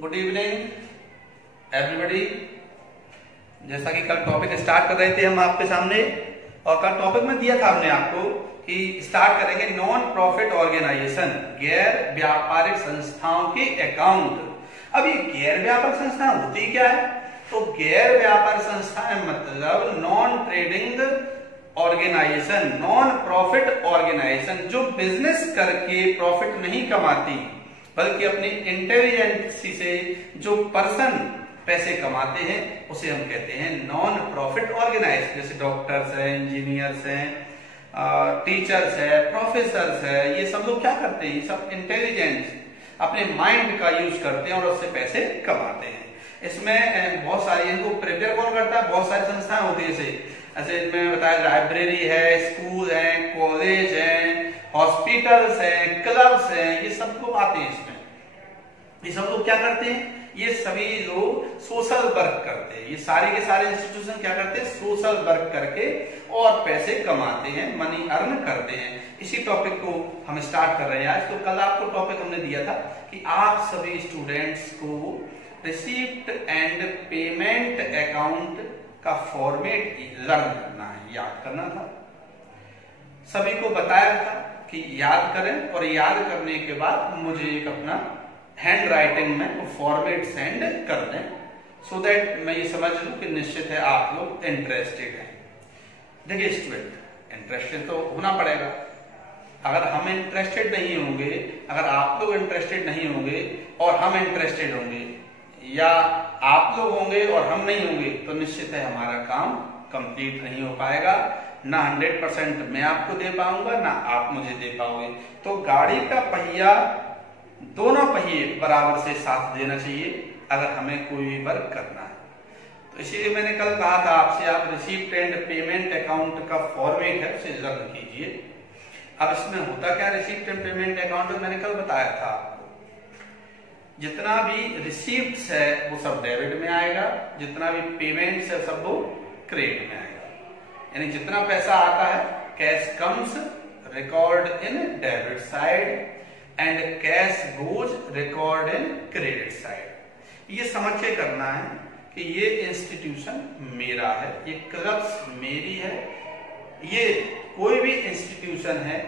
Good evening everybody. जैसा कि कल टॉपिक स्टार्ट कर रहे थे हम आपके सामने, और कल टॉपिक में दिया था हमने आपको कि स्टार्ट करेंगे नॉन प्रॉफिट ऑर्गेनाइजेशन, गैर व्यापारिक संस्थाओं के अकाउंट। अब ये गैर व्यापारिक संस्थाएं होती क्या है? तो गैर व्यापारिक संस्थाएं मतलब non trading organisation, non profit organisation, जो बिजनेस करके प्रॉफिट नहीं कमाती बल्कि अपनी इंटेलिजेंसी से जो पर्सन पैसे कमाते हैं उसे हम कहते हैं नॉन प्रॉफिट ऑर्गेनाइजेशन। जैसे डॉक्टर्स हैं, इंजीनियर्स हैं, टीचर्स है, प्रोफेसर्स है, ये सब लोग क्या करते हैं? ये सब इंटेलिजेंस अपने माइंड का यूज करते हैं और उससे पैसे कमाते हैं। इसमें बहुत सारी, इनको प्रिपेयर कौन करता है? बहुत सारी संस्थाएं होती है। ऐसे इसमें बताया लाइब्रेरी है, स्कूल है, कॉलेज है, हॉस्पिटल्स हैं, क्लब्स हैं, ये सब लोग आते हैं इसमें। ये सब लोग क्या करते हैं? ये सभी लोग सोशल वर्क करते हैं। ये सारे के सारे इंस्टीट्यूशन क्या करते हैं? सोशल वर्क करके और पैसे कमाते हैं, मनी अर्न करते हैं। इसी टॉपिक को हम स्टार्ट कर रहे हैं आज। तो कल आपको टॉपिक हमने दिया था कि आप सभी स्टूडेंट्स को रिसीप्ट एंड पेमेंट अकाउंट का फॉर्मेट लर्न करना है, याद करना था। सभी को बताया था कि याद करें और याद करने के बाद मुझे एक अपना हैंड राइटिंग में वो फॉर्मेट सेंड कर दें, सो दैट मैं ये समझ लूं कि निश्चित है आप लोग इंटरेस्टेड हैं। देखिए स्टूडेंट, इंटरेस्टेड तो होना पड़ेगा। अगर हम इंटरेस्टेड नहीं होंगे, अगर आप लोग इंटरेस्टेड नहीं होंगे और हम इंटरेस्टेड होंगे, या आप लोग होंगे और हम नहीं होंगे, तो निश्चित है हमारा काम कंप्लीट नहीं हो पाएगा। ना 100% मैं आपको दे पाऊंगा, ना आप मुझे दे पाओगे। तो गाड़ी का पहिया, दोनों पहिए बराबर से साथ देना चाहिए अगर हमें कोई वर्क करना है। तो इसीलिए मैंने कल कहा था आपसे, आप रिसीप्ट एंड पेमेंट अकाउंट का फॉर्मेट है उसे लर्न कीजिए। अब इसमें होता क्या रिसीप्ट एंड पेमेंट अकाउंट में? मैंने कल बताया था आपको, जितना भी रिसीप्ट्स है वो सब डेबिट में आएगा, जितना भी पेमेंट्स है सब वो क्रेडिट में आएगा। यानी जितना पैसा आता है, cash comes record in debit side and cash goes record in credit side. ये समझ के करना है कि ये इंस्टीट्यूशन मेरा है, ये क्लब्स मेरी है, ये कोई भी इंस्टीट्यूशन है,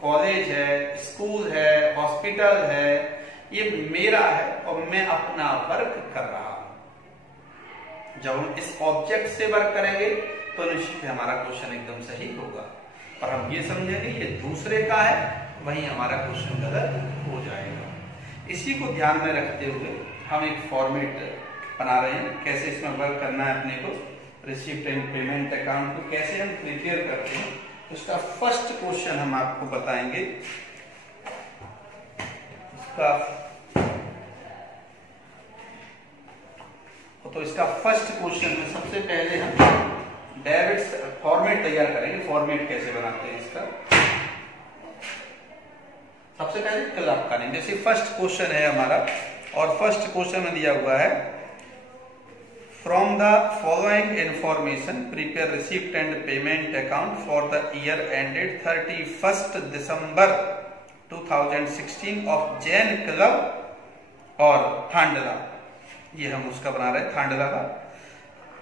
कॉलेज है, स्कूल है, हॉस्पिटल है, ये मेरा है और मैं अपना वर्क कर रहा हूं। जब हम इस ऑब्जेक्ट से वर्क करेंगे तो निश्चित हमारा क्वेश्चन एकदम सही होगा, और हम ये समझेंगे ये दूसरे का है, वहीं हमारा क्वेश्चन गलत हो जाएगा। इसी को ध्यान में रखते हुए हम एक फॉर्मेट बना रहे हैं, कैसे इसमें वर्क करना है अपने को। रिसीप्ट एंड पेमेंट अकाउंट को कैसे हम प्रिपेयर करते हैं, उसका फर्स्ट क्वेश्चन हम आपको बताएंगे। तो इसका फर्स्ट क्वेश्चन में सबसे पहले हम डेबिट फॉर्मेट तैयार करेंगे। फॉर्मेट कैसे बनाते हैं इसका, सबसे पहले क्लब करेंगे। जैसे फर्स्ट क्वेश्चन है हमारा, और फर्स्ट क्वेश्चन में दिया हुआ है, from the following information prepare receipt and payment account for the year ended 31 December 2016 of Jain club और थांडला। ये हम उसका बना रहे हैं, थांडला का।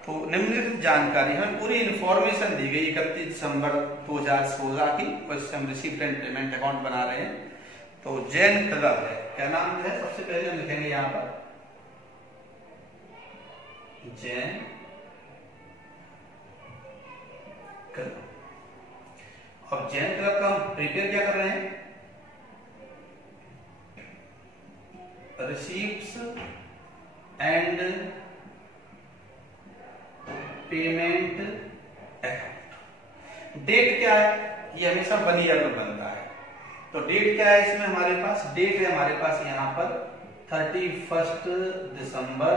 तो निम्नलिखित जानकारी हमें पूरी इंफॉर्मेशन दी गई 31 दिसंबर 2016 की, और इससे हम रिसीप्ट एंड पेमेंट अकाउंट बना रहे हैं। तो जैन क्लब है, क्या नाम है? सबसे पहले हम लिखेंगे यहां पर जैन क्लब। अब जैन क्लब का हम प्रिपेयर क्या कर रहे हैं? Receipts and payment account. Date क्या है? ये हमेशा 1 ईयर में बनता है। तो डेट क्या है इसमें हमारे पास? डेट है हमारे पास यहां पर 31 दिसंबर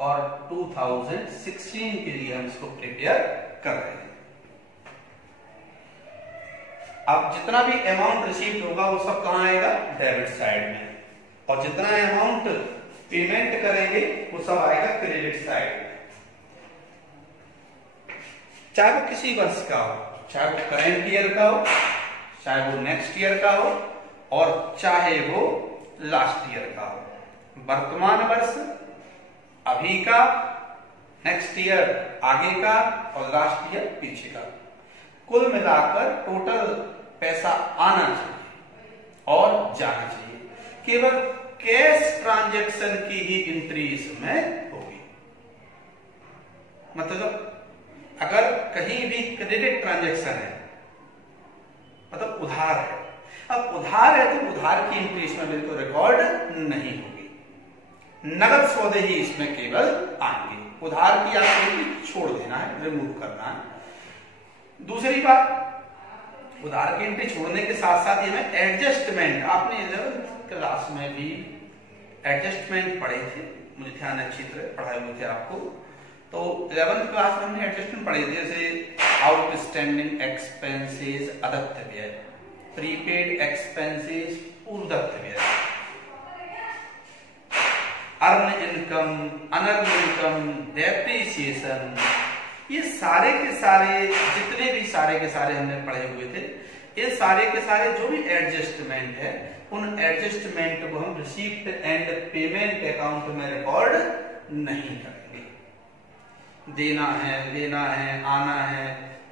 और 2016 के लिए हम इसको प्रिपेयर कर रहे हैं। अब जितना भी अमाउंट रिसीव होगा वो सब कहां आएगा? डेबिट साइड में, और जितना अमाउंट पेमेंट करेंगे वो सब आएगा क्रेडिट साइड में। चाहे वो किसी वर्ष का हो, चाहे वो करेंट ईयर का हो, चाहे वो नेक्स्ट ईयर का हो, और चाहे वो लास्ट ईयर का हो। वर्तमान वर्ष, अभी का, नेक्स्ट ईयर आगे का, और लास्ट ईयर पीछे का। कुल मिलाकर टोटल पैसा आना चाहिए और जाना चाहिए। केवल कैश ट्रांजैक्शन की ही एंट्री इसमें होगी। मतलब अगर कहीं भी क्रेडिट ट्रांजैक्शन है, मतलब उधार है, अब उधार है तो उधार की एंट्री इसमें बिल्कुल रिकॉर्ड नहीं होगी। नगद सौदे ही इसमें केवल आएंगे। उधार की आपको छोड़ देना है, रिमूव करना है। दूसरी बात, उधार की एंट्री छोड़ने के साथ साथ ये में एडजस्टमेंट, आपने 11th क्लास में भी एडजस्टमेंट पढ़े थे, मुझे ध्यान अच्छी तरह पढ़ाए हुए थे आपको। तो 11th क्लास में हमने एडजस्टमेंट पढ़े थे, जैसे आउटस्टैंडिंग एक्सपेंसेस अदत्त व्यय, प्रीपेड एक्सपेंसेस उर्दत्त व्यय, अर्न इनकम, अनर्न इनकम, डेप्रिसिएशन, ये सारे के सारे जितने भी सारे के सारे हमने पढ़े हुए थे, ये सारे के सारे जो भी एडजस्टमेंट है, उन एडजस्टमेंट को हम रिसीप्ट एंड पेमेंट अकाउंट में रिकॉर्ड नहीं करेंगे। देना है, लेना है, आना है,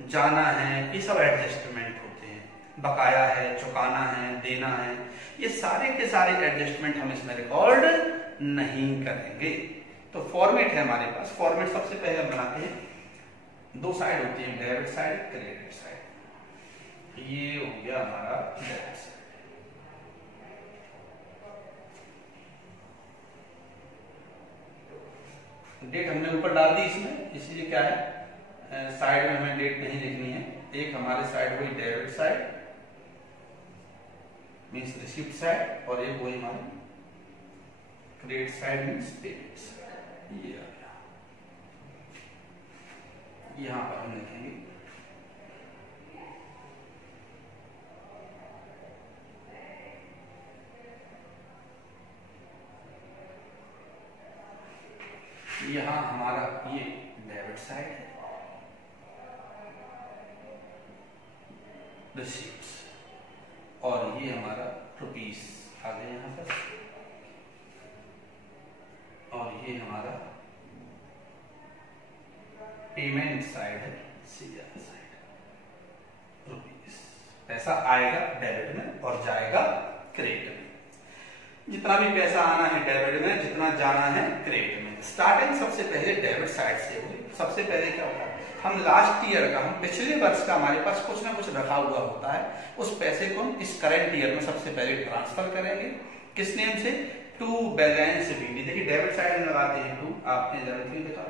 जाना है, ये सब एडजस्टमेंट होते हैं। बकाया है, चुकाना है, देना है, ये सारे के सारे एडजस्टमेंट हम इसमें रिकॉर्ड नहीं करेंगे। तो फॉर्मेट है हमारे पास। फॉर्मेट सबसे पहले हम बनाते हैं, दो साइड होती है, डेबिट साइड, क्रेडिट साइड। ये हो गया हमारा डेबिट साइड। डेट हमने ऊपर डाल दी इसमें, इसीलिए क्या है साइड में हमें डेट नहीं लिखनी है। एक हमारे साइड हुई debit side means receipt side, और एक वही हमारी credit side means payment side. ये आ गया, यहां पर हम लिखेंगे यहां हमारा ये डेबिट साइड है, रिसीप्ट्स, और ये हमारा रुपीस आ गया यहां पर, और ये हमारा पेमेंट साइड है, सीआर साइड, रुपीस। पैसा आएगा डेबिट में और जाएगा क्रेडिट में। जितना भी पैसा आना है डेबिट में, जितना जाना है क्रेडिट में। स्टार्टिंग सबसे पहले डेबिट साइड से हुई। सबसे पहले क्या होता है, हम लास्ट ईयर का, हम पिछले वर्ष का हमारे पास कुछ ना कुछ रखा हुआ होता है, उस पैसे को हम इस करंट ईयर में सबसे पहले ट्रांसफर करेंगे। किस नेम से? To balance BD. देखिए डेबिट साइड में लगाते हैं टू, आपने जरूर भी देखा,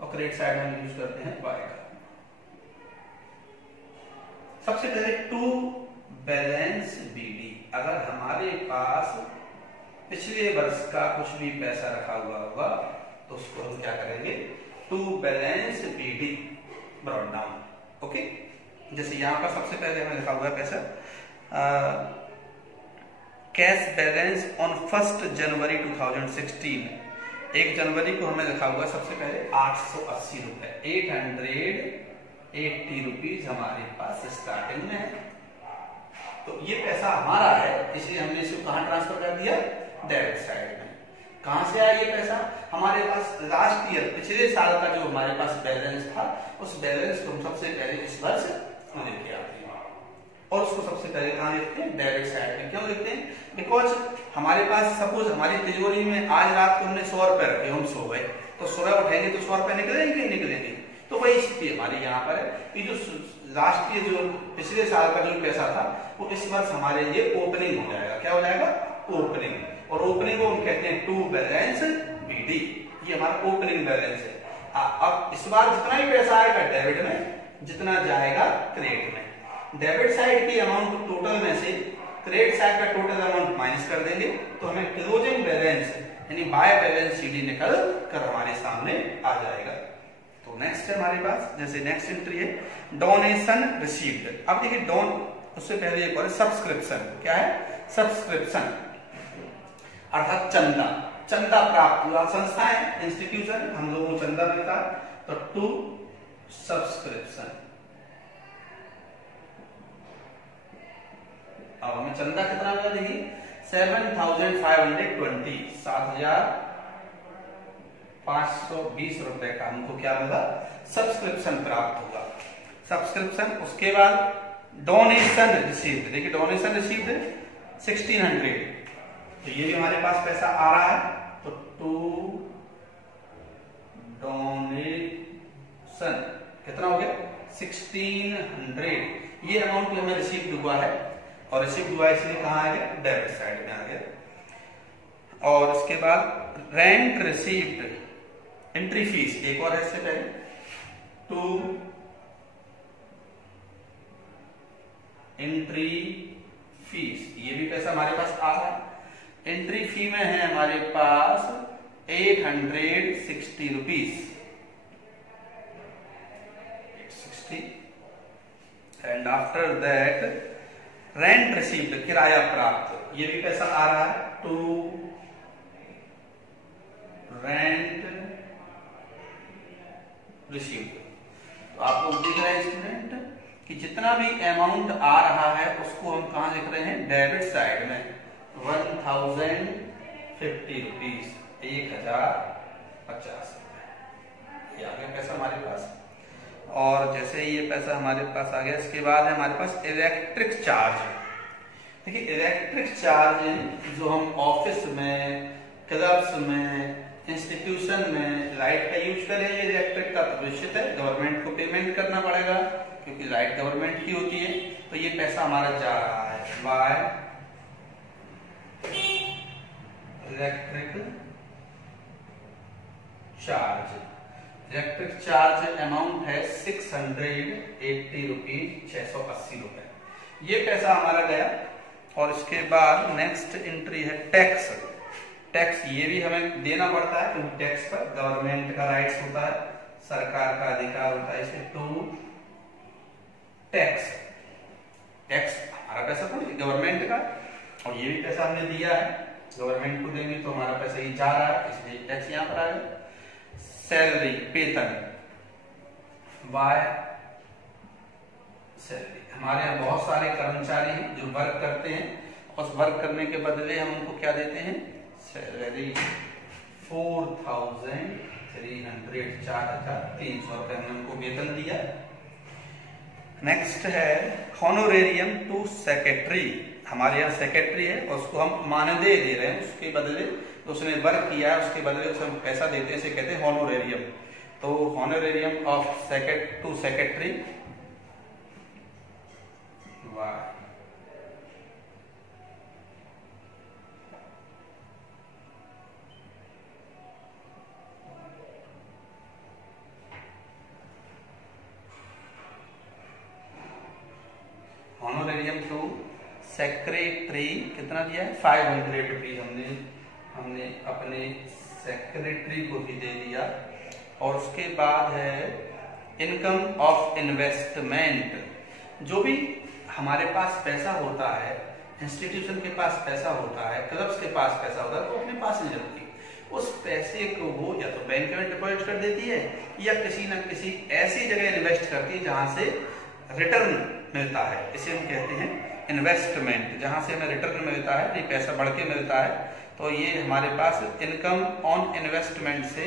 और क्रेडिट साइड में यूज करते हैं वाई का। सबसे पहले टू बैलेंस बीडी। अगर हमारे पास पिछले वर्ष का कुछ भी पैसा रखा हुआ होगा तो उसको हम क्या करेंगे, to balance BD brought down. Okay, जैसे यहां पर सबसे पहले हमें लिखा हुआ है पैसा कैश बैलेंस ऑन 1 जनवरी 2016। 1 जनवरी को हमें लिखा हुआ सबसे पहले 880 रुपए, 880 रुपीज हमारे पास स्टार्टिंग में है। तो ये पैसा हमारा है, इसलिए हमने इसे कहां ट्रांसफर कर दिया, डेबिट साइड में। कहां से आया ये पैसा? हमारे पास लास्ट ईयर, पिछले साल का जो हमारे पास बैलेंस था, उस बैलेंस को हम सबसे पहले इस वर्ष लेके आते हैं, और उसको सबसे पहले कहां लिखते हैं, डेबिट साइड में। क्यों लिखते हैं? बिकॉज हमारे पास सपोज हमारी तिजोरी में आज रात को हमने 100 रुपए रखे, हम सो गए, तो सुबह उठेंगे तो 100 रुपए निकलेंगे, निकलेंगे। तो वही स्थिति हमारी यहाँ पर है कि जो लास्ट ईयर, जो पिछले साल का जो पैसा था, वो इस वर्ष हमारे लिए ओपनिंग हो जाएगा। क्या हो जाएगा? ओपनिंग। और ओपनिंग को हम कहते हैं टू बैलेंस बीडी। ये हमारा ओपनिंग बैलेंस है। अब इस बार जितना भी पैसा आएगा डेबिट में, जितना जाएगा क्रेडिट में। डेबिट साइड की अमाउंट टोटल में से क्रेडिट साइड का टोटल अमाउंट माइनस कर देंगे, तो हमें क्लोजिंग बैलेंस यानी बाय बैलेंस सीडी निकल कर हमारे सामने आ जाएगा। तो नेक्स्ट है हमारे पास, जैसे नेक्स्ट एंट्री है डोनेशन रिसीव्ड। अब देखिए डोन, उससे पहले एक और सब्सक्रिप्शन। क्या है? सब्सक्रिप्शन अर्थात चंदा। चंदा प्राप्त हुआ, संस्थाएं, इंस्टीट्यूशन, हम लोगों को चंदा मिलता है, तो टू सब्सक्रिप्शन। अब हमें चंदा कितना मिला? देखिए 7,520 7,520 रुपए का हमको क्या मिला, सब्सक्रिप्शन प्राप्त होगा। सब्सक्रिप्शन, उसके बाद डोनेशन रिसीव्ड, देखिए डोनेशन रिसीव्ड 1600, तो ये भी हमारे पास पैसा आ रहा है। तो टू डोनेशन कितना हो गया 1600, ये अमाउंट भी हमें रिसीव्ड हुआ है, और रिसीव्ड हुआ इसलिए कहाँ आ गया, डेबिट साइड में आ गया। और उसके बाद रेंट रिसीव्ड, एंट्री फीस एक और है इससे पहले, टू एंट्री फीस, ये भी पैसा हमारे पास आ रहा है। एंट्री फी में है हमारे पास 860 rupees, 860, and after that rent received, किराया प्राप्त, ये भी पैसा आ रहा है, टू रेंट रिसीव्ड। तो आपको दिख रहा है स्टूडेंट कि जितना भी अमाउंट आ रहा है उसको हम कहां लिख रहे हैं, डेबिट साइड में 1050 रुपीज, 1050 रुपए, ये आ गया पैसा हमारे पास। और जैसे ये पैसा हमारे पास आ गया, इसके बाद है हमारे पास इलेक्ट्रिक चार्ज। देखिए इलेक्ट्रिक चार्ज जो हम ऑफिस में, क्लब्स में, इंस्टीट्यूशन में लाइट का यूज करें, ये इलेक्ट्रिक का तो निश्चित है गवर्नमेंट को पेमेंट करना पड़ेगा, क्योंकि लाइट गवर्नमेंट की होती है। तो ये पैसा हमारा जा रहा है by electric charge. Electric charge amount है 680 रुपीज, 680 रुपए, ये पैसा हमारा गया। और इसके बाद नेक्स्ट एंट्री है टैक्स। टैक्स ये भी हमें देना पड़ता है, क्योंकि टैक्स पर गवर्नमेंट का राइट्स होता है, सरकार का अधिकार होता है, इसे टू टैक्स। टैक्स हमारा पैसा थोड़ी गवर्नमेंट का, और ये भी पैसा हमने दिया है, गवर्नमेंट को देंगे तो हमारा पैसा ये जा रहा है, इसलिए टैक्स यहां पर आएगा। सैलरी, वेतन, बाय सैलरी, हमारे यहाँ बहुत सारे कर्मचारी हैं जो वर्क करते हैं, उस वर्क करने के बदले हम उनको क्या देते हैं, सैलरी 4300, 4300 रुपए हमने उनको वेतन दिया। नेक्स्ट है हॉनोरेरियम टू सेक्रेटरी, हमारे यहाँ सेक्रेटरी है और उसको हम मानदेय दे रहे हैं, उसके बदले उसने वर्क किया है, उसके बदले उसे हम पैसा देते हैं, इसे कहते हैं हॉनोरेरियम। तो honorarium of to secretary, honorarium to secretary कितना दिया है, 500 रुपीज हमने अपने सेक्रेटरी को भी दे दिया। और उसके बाद है इनकम ऑफ इन्वेस्टमेंट, जो भी हमारे पास पैसा होता है, इंस्टीट्यूशन के पास पैसा होता है, क्लब्स के पास पैसा होता है, वो अपने पास नहीं रखती, उस पैसे को वो या तो बैंक में डिपॉजिट कर देती है, या किसी न किसी ऐसी जगह इन्वेस्ट करती है जहां से रिटर्न मिलता है, इसे हम कहते हैं इन्वेस्टमेंट, जहां से हमें रिटर्न मिलता है, ये पैसा बढ़ के मिलता है। तो ये हमारे पास इनकम ऑन इन्वेस्टमेंट से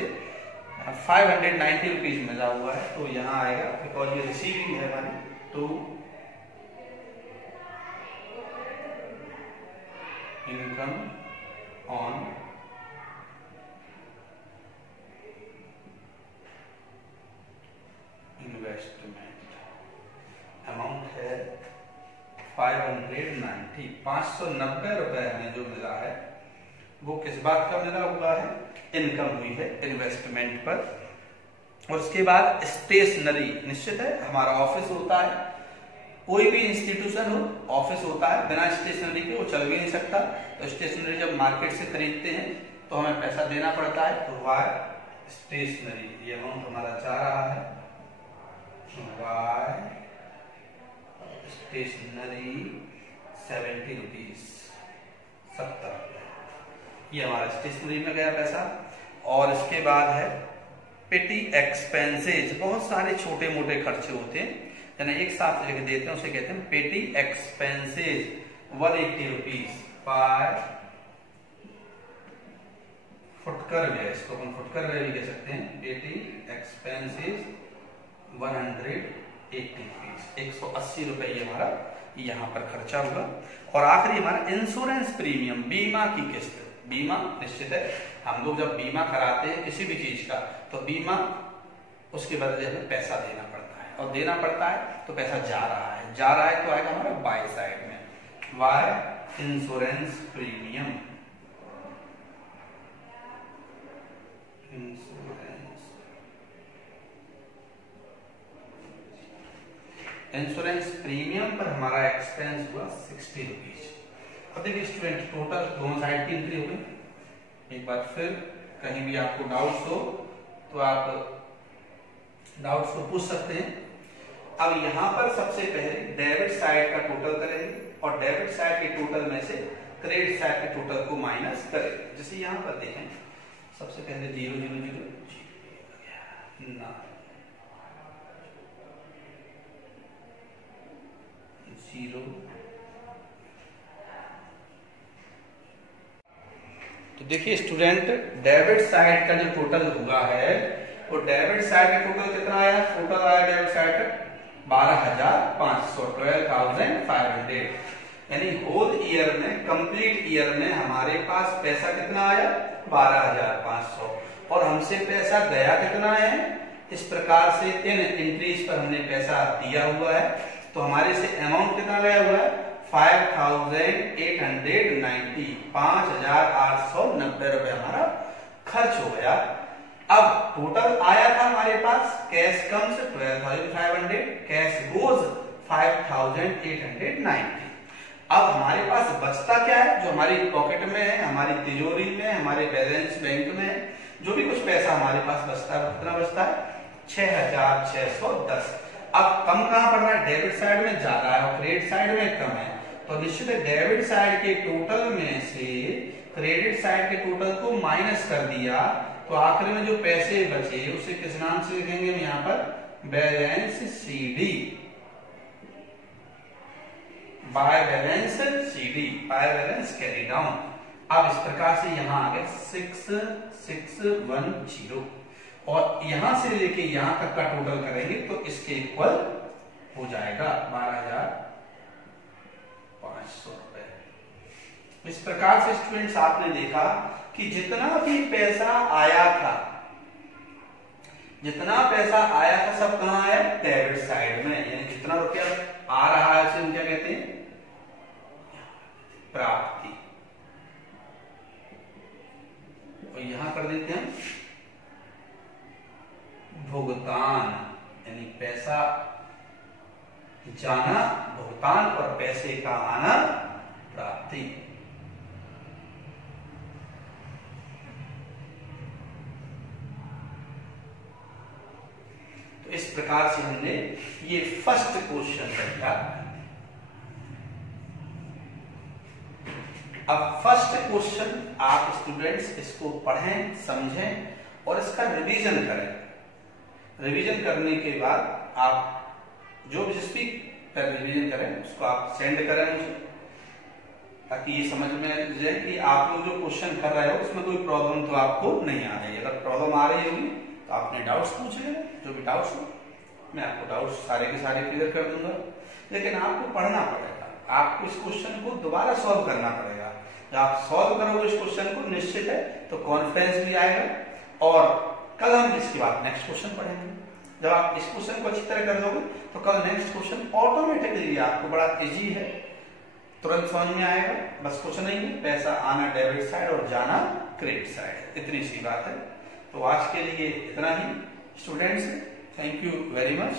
590 रुपीज मिला हुआ है, तो यहाँ आएगा, बिकॉज ये रिसीविंग है हमारी, to income on investment, amount है 590, 590 रुपए हमें जो मिला है वो किस बात का मिला हुआ है, इनकम हुई है इन्वेस्टमेंट पर। और उसके बाद स्टेशनरी, निश्चित है हमारा ऑफिस होता है, कोई भी इंस्टीट्यूशन हो ऑफिस होता है, बिना स्टेशनरी के वो चल भी नहीं सकता। तो स्टेशनरी जब मार्केट से खरीदते हैं तो हमें पैसा देना पड़ता है, तो वाई स्टेशनरी, ये अमाउंट हमारा जा रहा है, वाई स्टेशनरी 70 रुपीज, 70, ये हमारा स्टेशनरी में गया पैसा। और इसके बाद है पेटी एक्सपेंसेज, बहुत सारे छोटे मोटे खर्चे होते हैं, एक साथ लिख देते हैं, उसे कहते हैं पेटी एक्सपेंसेज 180 रुपीज, 5 फुटकर व्यय, इसको अपन फुटकर व्यय भी कह सकते हैं। 80 एक्सपेंसेस 180 रुपीज, 180 रुपए ये हमारा यहाँ पर खर्चा होगा। और आखिरी हमारा इंश्योरेंस प्रीमियम, बीमा की किस्त। बीमा निश्चित है, हम लोग जब बीमा कराते हैं किसी भी चीज का तो बीमा उसके बदले हमें पैसा देना पड़ता है, और देना पड़ता है तो पैसा जा रहा है, जा रहा है तो आएगा हमारा बाय साइड में, वाई इंश्योरेंस प्रीमियम। इंश्योरेंस प्रीमियम पर हमारा एक्सपेंस हुआ 60 रुपीज। अब देखिए स्टूडेंट, टोटल दोनों साइड की एंट्री हो गई। एक बार फिर कहीं भी आपको डाउट्स हो तो आप डाउट्स को पूछ सकते हैं। अब यहाँ पर सबसे पहले डेबिट साइड का टोटल करेंगे और डेबिट साइड के टोटल में से क्रेडिट साइड के टोटल को माइनस करेंगे। जैसे यहाँ पर देखें, सबसे पहले 0 0 0 ना 0। तो देखिए स्टूडेंट, डेबिट साइड का जो टोटल हुआ है वो डेबिट साइड का टोटल कितना आया? टोटल आया डेबिट साइड का 12,500, 12,500। यानी होल ईयर में, कंप्लीट ईयर में हमारे पास पैसा कितना आया? 12,500। और हमसे पैसा गया कितना है? इस प्रकार से इन एंट्रीज पर हमने पैसा दिया हुआ है, तो हमारे से अमाउंट कितना गया हुआ है? 5,890, 5,890 रुपए हमारा खर्च हो गया। अब टोटल आया था हमारे पास, कैश कम्स 12,500, कैश गोज 5,890। अब हमारे पास बचता क्या है? जो हमारी पॉकेट में है, हमारी तिजोरी में, हमारे बैलेंस बैंक में जो भी कुछ पैसा हमारे पास बचता है, कितना बचता है? 6,610। अब कम कहां पड़ रहा है? डेबिट साइड में ज्यादा है और क्रेडिट साइड में कम है, तो निश्चित है डेबिट साइड के टोटल में से क्रेडिट साइड के टोटल को माइनस कर दिया, तो आखिर में जो पैसे बचे उसे किस नाम से लिखेंगे हम यहाँ पर? Balance CD, by balance CD, by balance carry down. अब इस प्रकार से यहाँ आ गया 6,610, और यहां से लेके यहां तक का टोटल करेंगे तो इसके इक्वल हो जाएगा 12,500 रुपए। इस प्रकार से स्टूडेंट्स आपने देखा कि जितना भी पैसा आया था, जितना पैसा आया था सब कहां है? डेबिट साइड में। यानी जितना रुपया आ रहा है उसे हम क्या कहते हैं? प्राप्ति। और यहां कर देते हैं भुगतान, यानी पैसा जाना भुगतान और पैसे का आना प्राप्ति। तो इस प्रकार से हमने ये फर्स्ट क्वेश्चन कर दिया। अब फर्स्ट क्वेश्चन आप स्टूडेंट्स इसको पढ़ें, समझें और इसका रिवीजन करें। रिवीजन करने के बाद आप जो भी जिस भी रिवीजन करें उसको आप सेंड करें मुझे, ताकि ये समझ में जाए कि आप लोग जो क्वेश्चन कर रहे हो उसमें कोई प्रॉब्लम तो आपको नहीं आ रही है। अगर प्रॉब्लम आ रही होगी तो आपने डाउट्स पूछ लेना, जो भी डाउट्स हो मैं आपको डाउट्स सारे के सारे क्लियर कर दूंगा। लेकिन आपको पढ़ना पड़ेगा, आपको इस क्वेश्चन को दोबारा सॉल्व करना पड़ेगा। जब आप सॉल्व करोगे इस क्वेश्चन को, निश्चित है तो कॉन्फिडेंस भी आएगा। और कल हम इसके बाद नेक्स्ट क्वेश्चन पढ़ेंगे। जब आप इस क्वेश्चन को अच्छी तरह कर दोगे तो कल नेक्स्ट क्वेश्चन ऑटोमेटिकली आपको बड़ा इजी है, तुरंत समझ में आएगा। बस कुछ नहीं है, पैसा आना डेबिट साइड और जाना क्रेडिट साइड, इतनी सी बात है। तो आज के लिए इतना ही students, thank you very much.